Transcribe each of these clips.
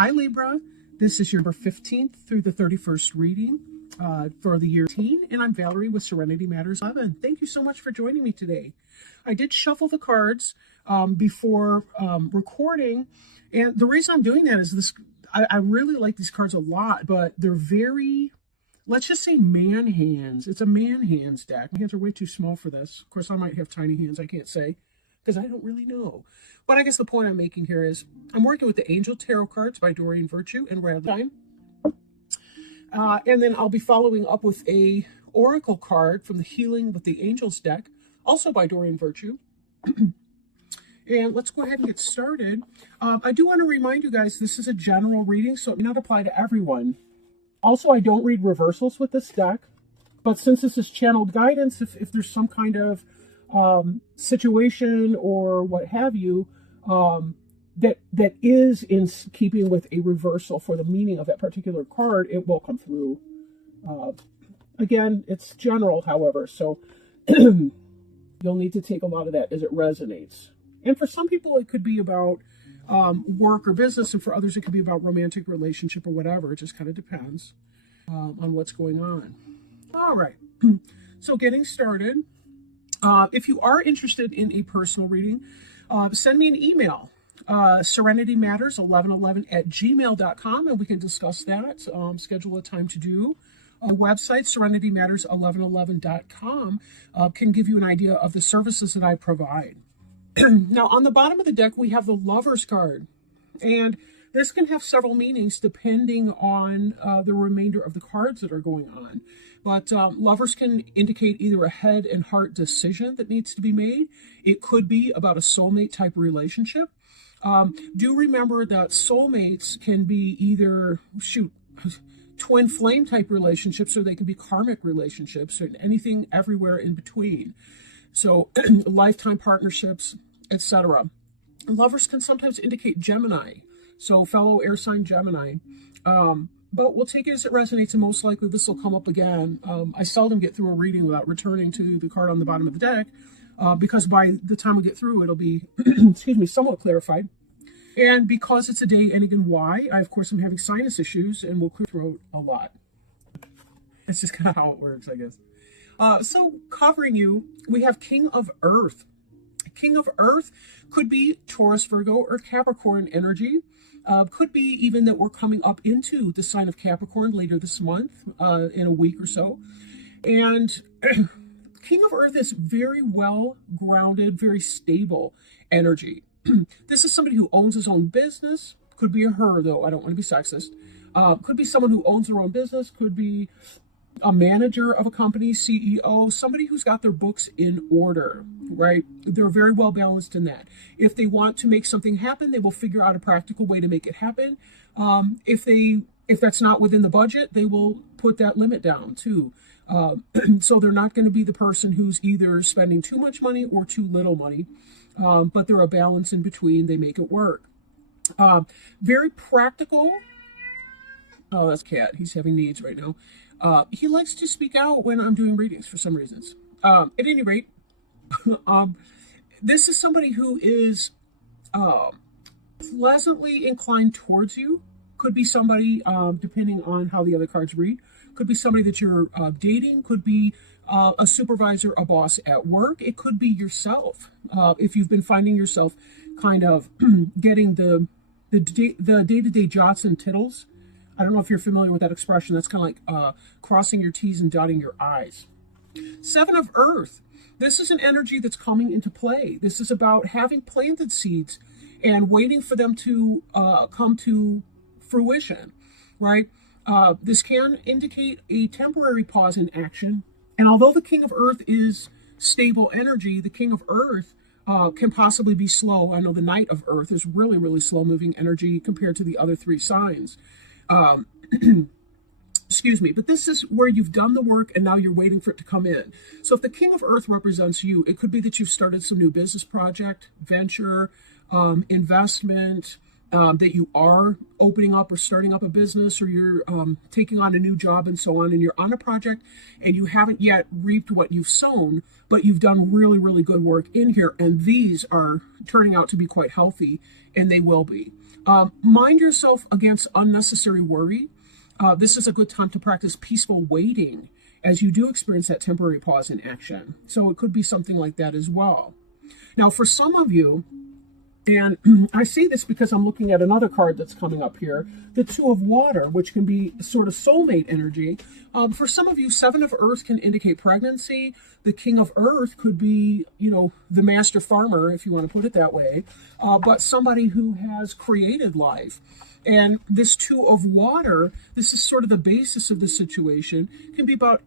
Hi Libra, this is your 15th through the 31st reading for the year 18, and I'm Valerie with Serenity Matters 11. Thank you so much for joining me today. I did shuffle the cards before recording, and the reason I'm doing that is this. I really like these cards a lot, but they're very, let's just say, man hands. It's a man hands deck. My hands are way too small for this. Of course, I might have tiny hands, I can't say, because I don't really know. But I guess the point I'm making here is I'm working with the Angel Tarot cards by Dorian Virtue and Radline. And then I'll be following up with a Oracle card from the Healing with the Angels deck, also by Dorian Virtue. And let's go ahead and get started. I do want to remind you guys, this is a general reading, so it may not apply to everyone. Also, I don't read reversals with this deck, but since this is channeled guidance, if there's some kind of situation or what have you, that is in keeping with a reversal for the meaning of that particular card, it will come through. Again, it's general, however, so you'll need to take a lot of that as it resonates. And for some people, it could be about work or business, and for others, it could be about romantic relationship or whatever. It just kind of depends on what's going on. All right, so getting started. If you are interested in a personal reading, send me an email, serenitymatters1111@gmail.com, and we can discuss that, schedule a time to do. Our website, serenitymatters1111.com, can give you an idea of the services that I provide. Now, on the bottom of the deck, we have the Lover's card, and this can have several meanings depending on the remainder of the cards that are going on. But lovers can indicate either a head and heart decision that needs to be made. It could be about a soulmate type relationship. Do remember that soulmates can be either, twin flame type relationships, or they can be karmic relationships, or anything everywhere in between. So lifetime partnerships, etc. Lovers can sometimes indicate Gemini, so fellow air sign Gemini. But we'll take it as it resonates, and most likely this will come up again. I seldom get through a reading without returning to the card on the bottom of the deck, because by the time we get through, it'll be, excuse me, somewhat clarified. And because it's a day ending in Y, I, of course, am having sinus issues and will clear throat a lot. It's just kind of how it works, I guess. So covering you, we have King of Earth. King of Earth could be Taurus, Virgo, or Capricorn energy. Could be even that we're coming up into the sign of Capricorn later this month, in a week or so. And King of Earth is very well grounded, very stable energy. This is somebody who owns his own business. Could be a her, though. I don't want to be sexist. Could be someone who owns their own business. Could be a manager of a company, CEO, somebody who's got their books in order, right? They're very well balanced in that. If they want to make something happen, they will figure out a practical way to make it happen. If that's not within the budget, they will put that limit down too. So they're not going to be the person who's either spending too much money or too little money, but they're a balance in between. They make it work. Very practical. Oh, that's Cat. He's having needs right now. He likes to speak out when I'm doing readings for some reasons. At any rate, this is somebody who is pleasantly inclined towards you. Could be somebody, depending on how the other cards read, could be somebody that you're dating, could be a supervisor, a boss at work. It could be yourself. If you've been finding yourself kind of getting the day-to-day jots and tittles. I don't know if you're familiar with that expression. That's kind of like crossing your T's and dotting your I's. Seven of Earth. This is an energy that's coming into play. This is about having planted seeds and waiting for them to come to fruition, right? This can indicate a temporary pause in action. And although the King of Earth is stable energy, the King of Earth can possibly be slow. I know the Knight of Earth is really, really slow-moving energy compared to the other three signs. Excuse me, but this is where you've done the work and now you're waiting for it to come in. So if the King of Earth represents you, it could be that you've started some new business project, venture, investment, that you are opening up or starting up a business, or you're taking on a new job and so on, and you're on a project and you haven't yet reaped what you've sown, but you've done really, really good work in here, and these are turning out to be quite healthy, and they will be. Mind yourself against unnecessary worry. This is a good time to practice peaceful waiting as you do experience that temporary pause in action. So it could be something like that as well. Now, for some of you, and I say this because I'm looking at another card that's coming up here, the Two of Water, which can be sort of soulmate energy. For some of you, Seven of Earth can indicate pregnancy. The King of Earth could be, the master farmer, if you want to put it that way, but somebody who has created life. And this Two of Water, this is sort of the basis of the situation, can be about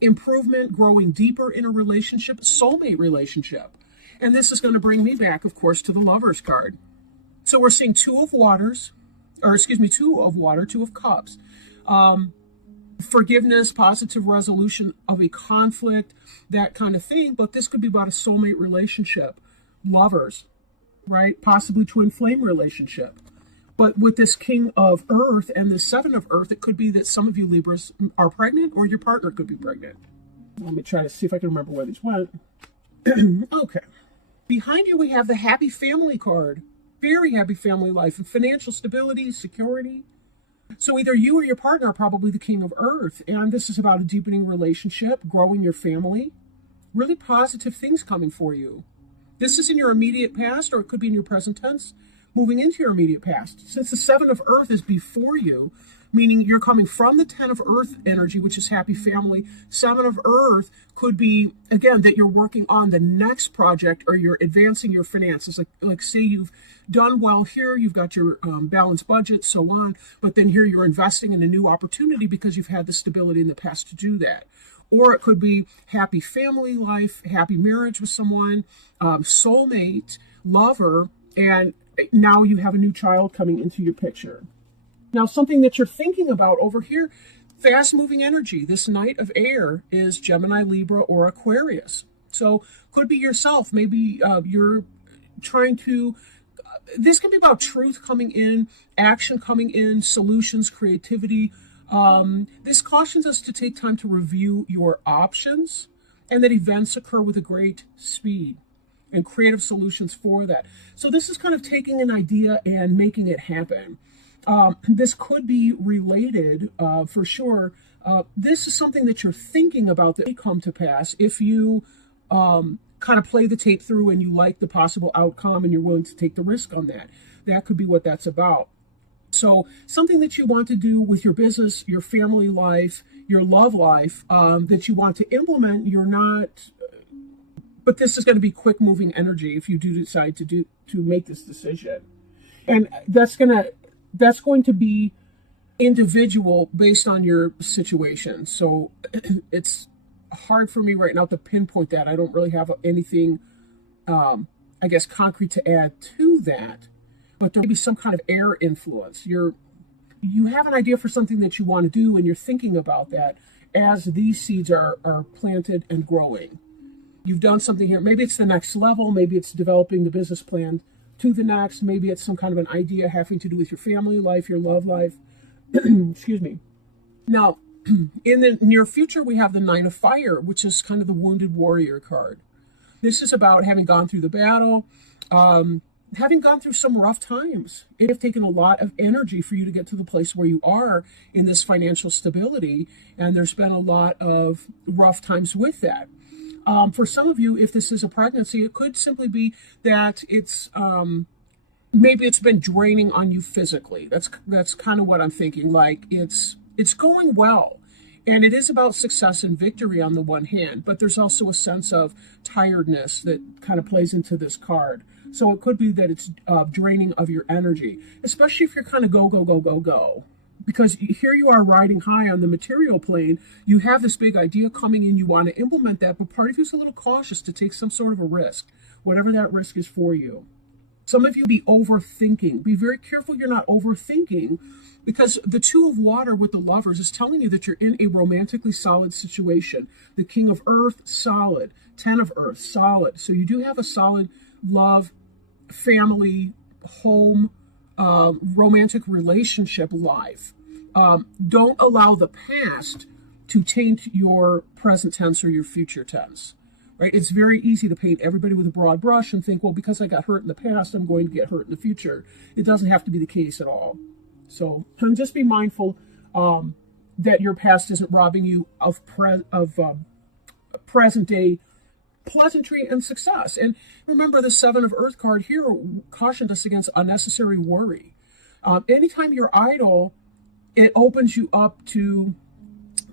improvement, growing deeper in a relationship, soulmate relationship. And this is going to bring me back, of course, to the Lovers card. So we're seeing Two of Water, Two of Cups. Forgiveness, positive resolution of a conflict, that kind of thing. But this could be about a soulmate relationship. Lovers, right? Possibly twin flame relationship. But with this King of Earth and the Seven of Earth, it could be that some of you Libras are pregnant, or your partner could be pregnant. Let me try to see if I can remember where these went. Okay. Behind you, we have the Happy Family card. Very happy family life and financial stability, security. So either you or your partner are probably the King of Earth. And this is about a deepening relationship, growing your family. Really positive things coming for you. This is in your immediate past, or it could be in your present tense, moving into your immediate past. Since the Seven of Earth is before you, meaning you're coming from the Ten of Earth energy, which is happy family. Seven of Earth could be, again, that you're working on the next project, or you're advancing your finances. Like say you've done well here, you've got your balanced budget, so on, but then here you're investing in a new opportunity because you've had the stability in the past to do that. Or it could be happy family life, happy marriage with someone, soulmate, lover, and now you have a new child coming into your picture. Now, something that you're thinking about over here, fast-moving energy. This Knight of Air is Gemini, Libra, or Aquarius. So could be yourself. Maybe you're trying to... This can be about truth coming in, action coming in, solutions, creativity. This cautions us to take time to review your options, and that events occur with a great speed and creative solutions for that. So this is kind of taking an idea and making it happen. This could be related, for sure. This is something that you're thinking about that may come to pass if you kind of play the tape through and you like the possible outcome and you're willing to take the risk on that. That could be what that's about. So something that you want to do with your business, your family life, your love life, that you want to implement, you're not... But this is going to be quick moving energy if you do decide to make this decision. And that's going to be individual based on your situation. So it's hard for me right now to pinpoint that. I don't really have anything, I guess, concrete to add to that. But there may be some kind of air influence. You have an idea for something that you want to do, and you're thinking about that as these seeds are planted and growing. You've done something here. Maybe it's the next level. Maybe it's developing the business plan to the next. Maybe it's some kind of an idea having to do with your family life, your love life. Excuse me. Now, in the near future, we have the Nine of Fire, which is kind of the wounded warrior card. This is about having gone through the battle, having gone through some rough times. It has taken a lot of energy for you to get to the place where you are in this financial stability, and there's been a lot of rough times with that. For some of you, if this is a pregnancy, it could simply be that it's maybe it's been draining on you physically. That's kind of what I'm thinking. Like it's going well, and it is about success and victory on the one hand, but there's also a sense of tiredness that kind of plays into this card. So it could be that it's draining of your energy, especially if you're kind of go. Because here you are riding high on the material plane. You have this big idea coming in. You want to implement that, but part of you is a little cautious to take some sort of a risk, whatever that risk is for you. Some of you be overthinking. Be very careful you're not overthinking, because the Two of Water with the Lovers is telling you that you're in a romantically solid situation. The King of Earth, solid. Ten of Earth, solid. So you do have a solid love, family, home, romantic relationship life. Don't allow the past to taint your present tense or your future tense. Right? It's very easy to paint everybody with a broad brush and think, well, because I got hurt in the past, I'm going to get hurt in the future. It doesn't have to be the case at all. So just be mindful that your past isn't robbing you of present day pleasantry and success. And remember, the Seven of Earth card here cautioned us against unnecessary worry. Anytime you're idle, it opens you up to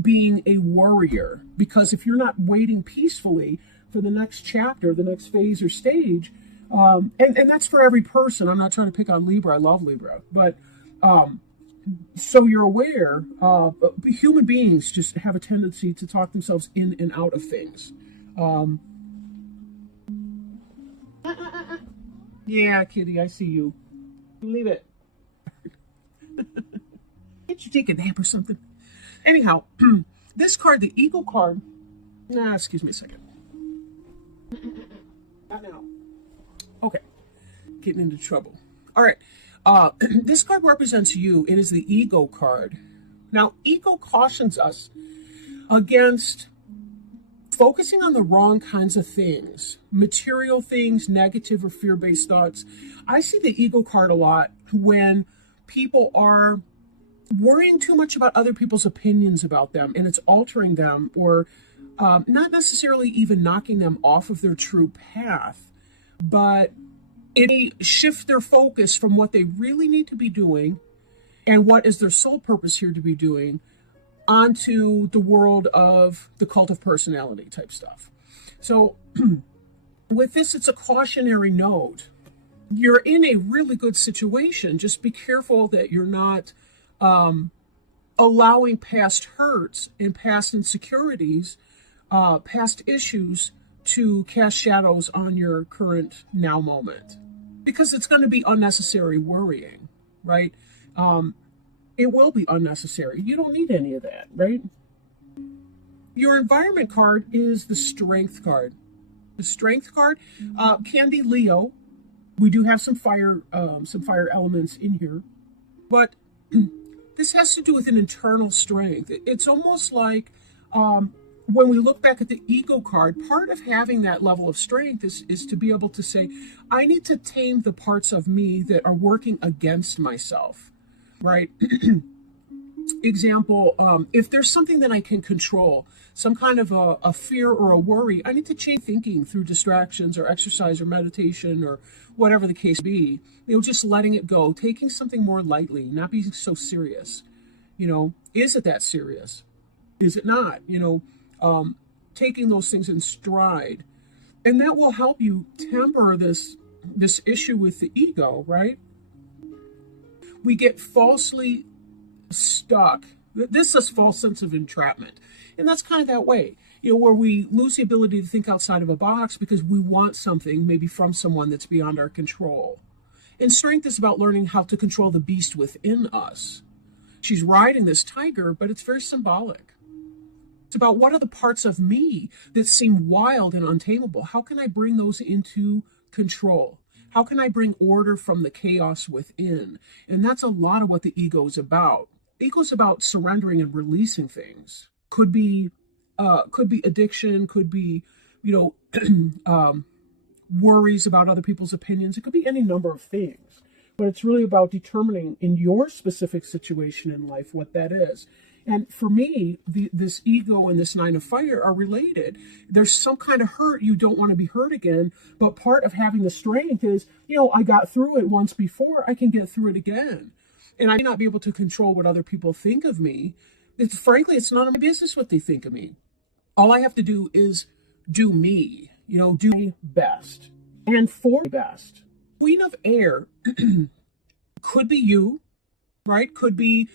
being a worrier, because if you're not waiting peacefully for the next chapter, the next phase or stage, and that's for every person. I'm not trying to pick on Libra. I love Libra, but so you're aware, human beings just have a tendency to talk themselves in and out of things. Yeah, kitty, I see you. Leave it. Can't you take a nap or something? Anyhow, this card, the Eagle card, excuse me a second. Not now. Okay, getting into trouble. All right, this card represents you. It is the Ego card. Now, Ego cautions us against focusing on the wrong kinds of things, material things, negative or fear-based thoughts. I see the Ego card a lot when people are worrying too much about other people's opinions about them, and it's altering them, or not necessarily even knocking them off of their true path, but it may shift their focus from what they really need to be doing and what is their sole purpose here to be doing onto the world of the cult of personality type stuff. So with this, it's a cautionary note. You're in a really good situation. Just be careful that you're not allowing past hurts and past insecurities, past issues to cast shadows on your current now moment, because it's going to be unnecessary worrying, right? It will be unnecessary. You don't need any of that, right? Your environment card is the Strength card. The Strength card can be Leo. We do have some fire elements in here, but this has to do with an internal strength. It's almost like when we look back at the Ego card, part of having that level of strength is to be able to say, I need to tame the parts of me that are working against myself, right? Example, if there's something that I can control, some kind of a fear or a worry, I need to change thinking through distractions or exercise or meditation or whatever the case be. Just letting it go, taking something more lightly, not being so serious. Is it that serious? Is it not? Taking those things in stride. And that will help you temper this issue with the ego, right? We get falsely stuck. This is a false sense of entrapment. And that's kind of that way, where we lose the ability to think outside of a box because we want something maybe from someone that's beyond our control. And strength is about learning how to control the beast within us. She's riding this tiger, but it's very symbolic. It's about what are the parts of me that seem wild and untamable? How can I bring those into control? How can I bring order from the chaos within? And that's a lot of what the ego is about. Ego is about surrendering and releasing things. Could be addiction, could be, worries about other people's opinions. It could be any number of things. But it's really about determining in your specific situation in life what that is. And for me, this ego and this 9 of fire are related. There's some kind of hurt. You don't want to be hurt again. But part of having the strength is, I got through it once before. I can get through it again. And I may not be able to control what other people think of me. Frankly, it's none of my business what they think of me. All I have to do is do me, do my best. And for my best. Queen of Air could be you, right? Could be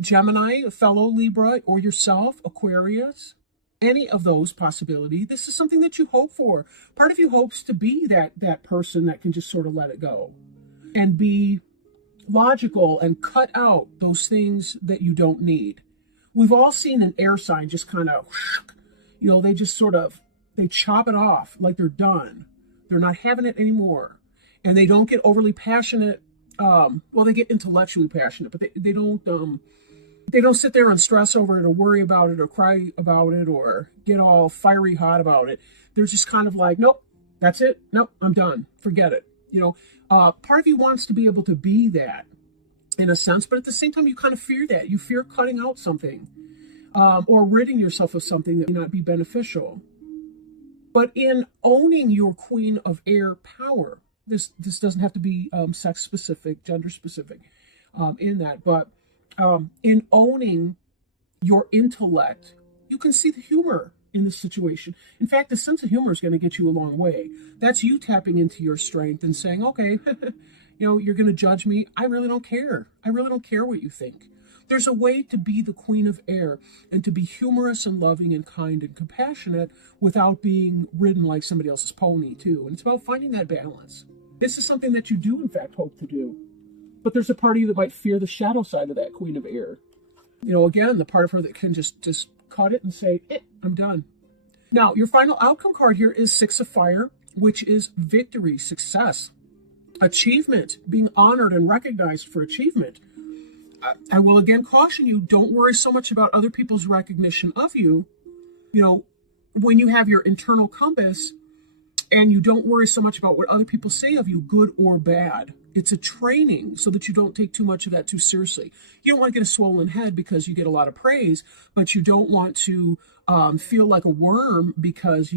Gemini, a fellow Libra, or yourself, Aquarius. Any of those possibilities. This is something that you hope for. Part of you hopes to be that person that can just sort of let it go and be logical and cut out those things that you don't need. We've all seen an air sign just kind of, they just sort of, they chop it off like they're done. They're not having it anymore. And they don't get overly passionate well, they get intellectually passionate, but they don't sit there and stress over it or worry about it or cry about it or get all fiery hot about it. They're just kind of like, nope, that's it. Nope, I'm done. Forget it. Part of you wants to be able to be that in a sense, but at the same time, you kind of fear that. You fear cutting out something or ridding yourself of something that may not be beneficial. But in owning your Queen of Air power, this doesn't have to be sex specific, gender specific in that, but in owning your intellect, you can see the humor in this situation. In fact, the sense of humor is going to get you a long way. That's you tapping into your strength and saying, okay, you're going to judge me. I really don't care. I really don't care what you think. There's a way to be the Queen of Air and to be humorous and loving and kind and compassionate without being ridden like somebody else's pony, too. And it's about finding that balance. This is something that you do, in fact, hope to do. But there's a part of you that might fear the shadow side of that Queen of Air. Again, the part of her that can just cut it and say, I'm done. Now, your final outcome card here is Six of Fire, which is victory, success, achievement, being honored and recognized for achievement. I will again caution you, don't worry so much about other people's recognition of you. When you have your internal compass and you don't worry so much about what other people say of you, good or bad. It's a training so that you don't take too much of that too seriously. You don't want to get a swollen head because you get a lot of praise, but you don't want to feel like a worm because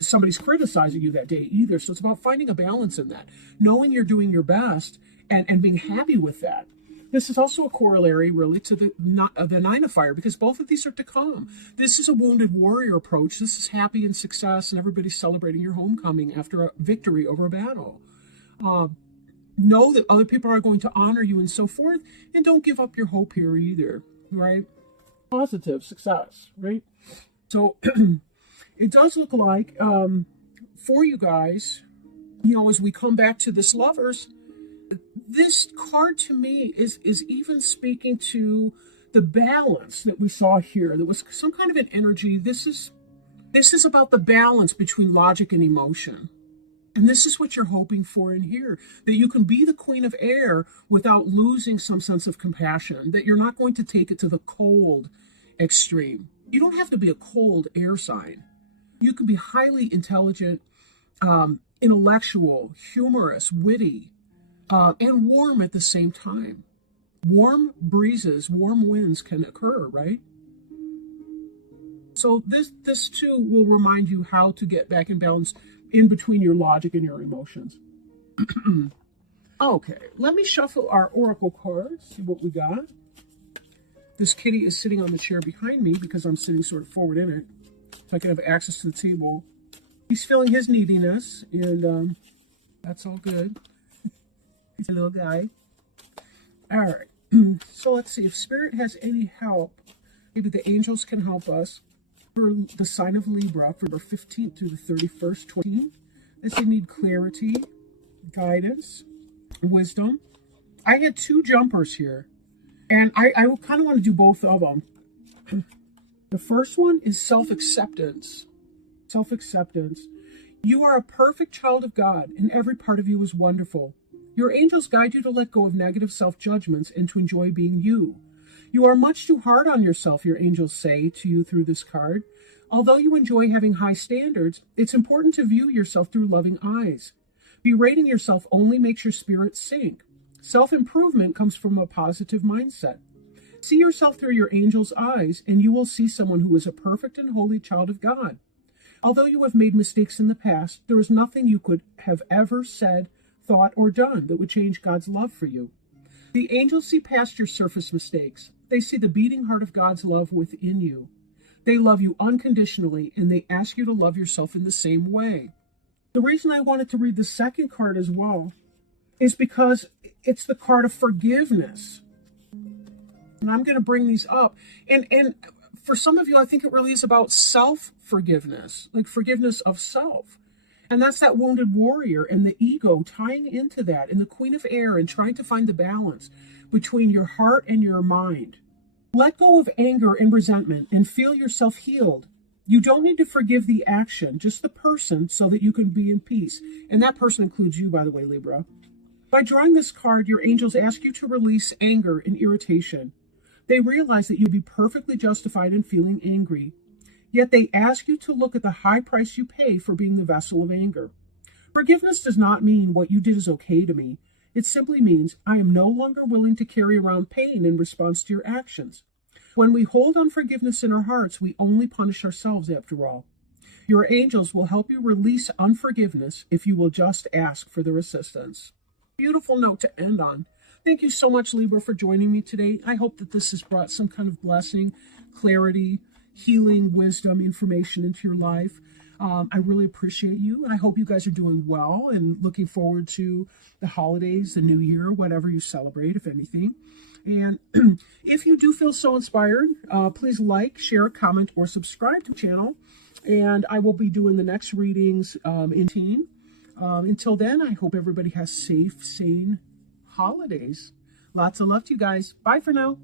somebody's criticizing you that day either. So it's about finding a balance in that, knowing you're doing your best and being happy with that. This is also a corollary, really, to the Nine of Fire, because both of these are to come. This is a wounded warrior approach. This is happy and success, and everybody's celebrating your homecoming after a victory over a battle. Know that other people are going to honor you and so forth, and don't give up your hope here either, right? Positive success, right? So it does look like for you guys, as we come back to this Lovers, this card to me is even speaking to the balance that we saw here. There was some kind of an energy. This is about the balance between logic and emotion. And this is what you're hoping for in here, that you can be the Queen of Air without losing some sense of compassion, that you're not going to take it to the cold extreme. You don't have to be a cold air sign. You can be highly intelligent, intellectual, humorous, witty, and warm at the same time. Warm breezes, warm winds can occur, right? So this too will remind you how to get back in balance in between your logic and your emotions. Okay, let me shuffle our oracle cards, see what we got. This kitty is sitting on the chair behind me because I'm sitting sort of forward in it, so I can have access to the table. He's feeling his neediness, and that's all good. He's a little guy. All right, so let's see if Spirit has any help. Maybe the angels can help us for the sign of Libra from the 15th through the 31st, 20. They need clarity, guidance, wisdom. I had two jumpers here, and I kind of want to do both of them. The first one is self-acceptance. Self-acceptance. You are a perfect child of God, and every part of you is wonderful. Your angels guide you to let go of negative self-judgments and to enjoy being you. You are much too hard on yourself, your angels say to you through this card. Although you enjoy having high standards, it's important to view yourself through loving eyes. Berating yourself only makes your spirit sink. Self-improvement comes from a positive mindset. See yourself through your angel's eyes, and you will see someone who is a perfect and holy child of God. Although you have made mistakes in the past, there is nothing you could have ever said, thought, or done that would change God's love for you. The angels see past your surface mistakes. They see the beating heart of God's love within you. They love you unconditionally, and they ask you to love yourself in the same way. The reason I wanted to read the second card as well is because it's the card of forgiveness. And I'm going to bring these up. And for some of you, I think it really is about self-forgiveness, like forgiveness of self. And that's that wounded warrior and the ego tying into that, and the Queen of Air, and trying to find the balance between your heart and your mind. Let go of anger and resentment and feel yourself healed. You don't need to forgive the action, just the person, so that you can be in peace. And that person includes you, by the way, Libra. By drawing this card, your angels ask you to release anger and irritation. They realize that you'd be perfectly justified in feeling angry, yet they ask you to look at the high price you pay for being the vessel of anger. Forgiveness does not mean what you did is okay to me. It simply means I am no longer willing to carry around pain in response to your actions. When we hold unforgiveness in our hearts, we only punish ourselves after all. Your angels will help you release unforgiveness if you will just ask for their assistance. Beautiful note to end on. Thank you so much, Libra, for joining me today. I hope that this has brought some kind of blessing, clarity, healing, wisdom, information into your life. I really appreciate you, and I hope you guys are doing well and looking forward to the holidays, the new year, whatever you celebrate, if anything. And if you do feel so inspired, please like, share, comment, or subscribe to the channel. And I will be doing the next readings in teen. Until then, I hope everybody has safe, sane holidays. Lots of love to you guys. Bye for now.